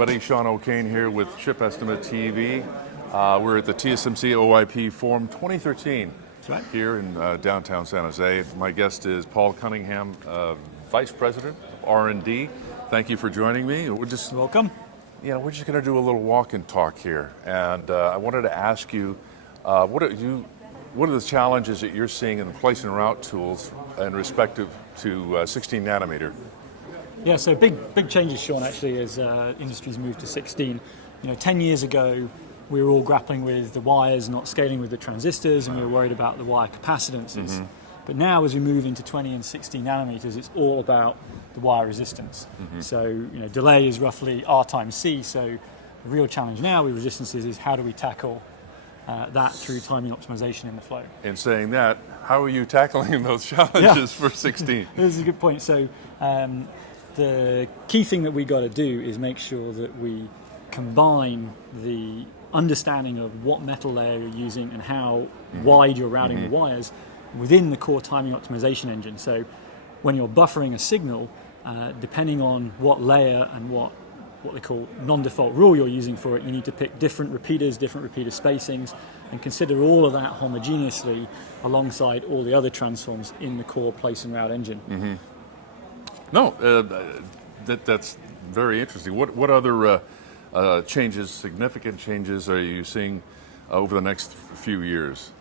everybody. Sean O'Kane here with Chip Estimate TV. We're at the TSMC OIP Forum 2013 right. here in downtown San Jose. My guest is Paul Cunningham, Vice President of R&D. Thank you for joining me. Welcome. We're just going to do a little walk and talk here. And I wanted to ask you, what are the challenges that you're seeing in the place and route tools in respective to 16 nanometer? Yeah, so big changes, Sean, actually, as industries move to 16. 10 years ago, we were all grappling with the wires not scaling with the transistors, and we were worried about the wire capacitances. Mm-hmm. But now, as we move into 20 and 16 nanometers, it's all about the wire resistance. Mm-hmm. So, delay is roughly R times C. So, the real challenge now with resistances is how do we tackle that through timing optimization in the flow. In saying that, how are you tackling those challenges for 16? This is a good point. So, the key thing that we got to do is make sure that we combine the understanding of what metal layer you're using and how wide you're routing the wires within the core timing optimization engine. So when you're buffering a signal, depending on what layer and what they call non-default rule you're using for it, you need to pick different repeater spacings, and consider all of that homogeneously alongside all the other transforms in the core place and route engine. Mm-hmm. No, that's very interesting. What other significant changes are you seeing over the next few years?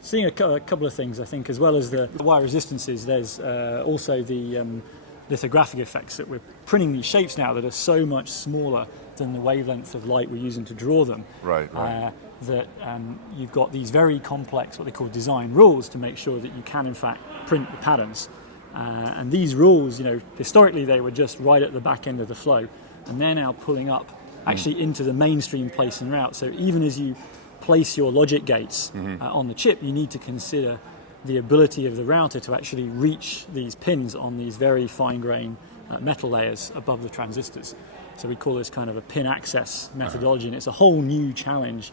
Seeing a couple of things, I think, as well as the wire resistances, there's also the lithographic effects that we're printing these shapes now that are so much smaller than the wavelength of light we're using to draw them. Right. That you've got these very complex, what they call design rules, to make sure that you can, in fact, print the patterns. And these rules, historically they were just right at the back end of the flow, and they're now pulling up actually into the mainstream place and route. So even as you place your logic gates on the chip, you need to consider the ability of the router to actually reach these pins on these very fine-grained metal layers above the transistors. So we call this kind of a pin access methodology, and it's a whole new challenge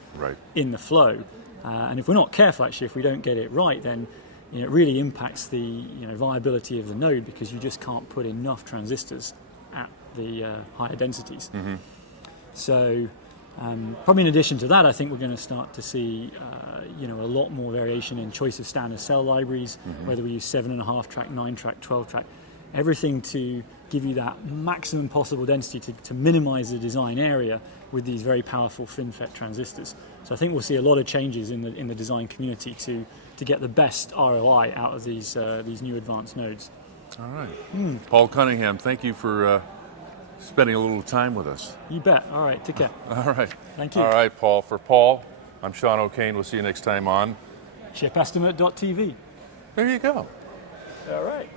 in the flow. And if we're not careful, actually, if we don't get it right, then it really impacts the viability of the node, because you just can't put enough transistors at the higher densities. Mm-hmm. So probably in addition to that, I think we're going to start to see a lot more variation in choice of standard cell libraries, whether we use 7.5 track, 9 track, 12 track, everything to give you that maximum possible density to minimize the design area with these very powerful FinFET transistors. So I think we'll see a lot of changes in the design community to get the best ROI out of these new advanced nodes. All right. Paul Cunningham, thank you for spending a little time with us. You bet. All right, take care. All right. Thank you. All right, Paul. For Paul, I'm Sean O'Kane. We'll see you next time on ChipEstimate.tv. There you go. All right.